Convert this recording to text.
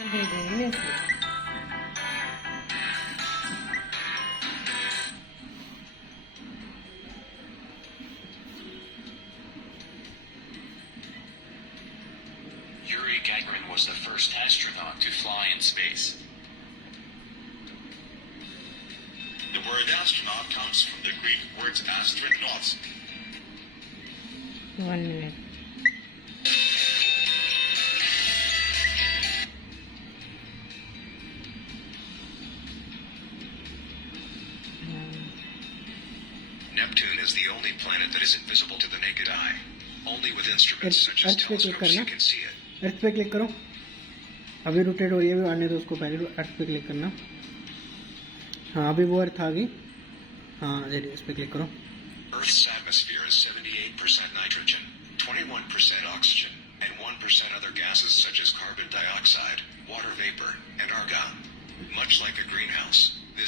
दे देंगे ना इसमें। Yuri Gagarin was the first astronaut to fly in space. The word astronaut comes from the Greek words astronauts. 1 minute. Neptune is the only planet that isn't visible to the naked eye. Only with instruments such as अर्थ पे click telescopes you करना। can see it. अर्थ पे click करो। अभी rotate हो रही है, अभी आने दो उसको, पहले अर्थ पे क्लिक करना। हाँ अभी वो अर्थ आ गई। हाँ इस पे क्लिक करो। Earth's atmosphere is 78% nitrogen, 21% oxygen, and 1% other gases such as carbon dioxide, water vapor, and argon. Much like a greenhouse.